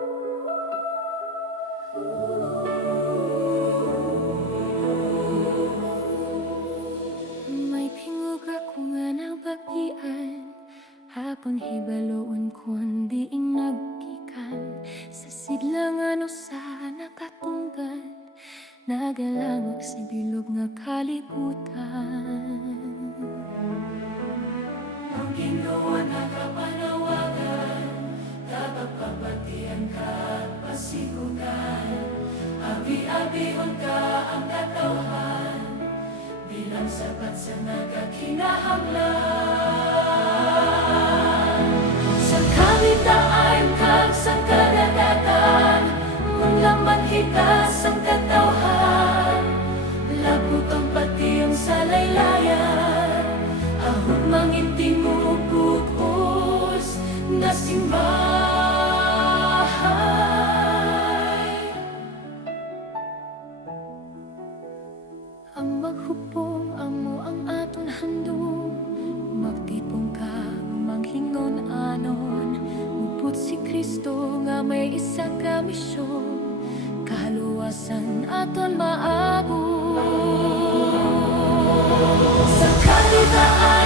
May pingog ako nga nabagian, hapon hibaloon kundi naggikan sa sidlangan o sa nakatunggan, nagalangok sa bilog nga kalibutan. Ang Ginoo nakapanawagan, kapagpapatian ka at pasigugan, abi-abihon ka ang katawhan, bilang sapat sa nagakinahanglan. Sa kawitaan kag sa kadagatan, manglaman hitas ang katawhan, labot ang patiyong sa laylayan, ahong mangintimubukos na simbahay. Ang maghupong amo ang aton handog, magtipong ka manghingon anon, upot si Kristo nga may isa ka misyon, kaluwasan aton maabot. Sa kaligtaan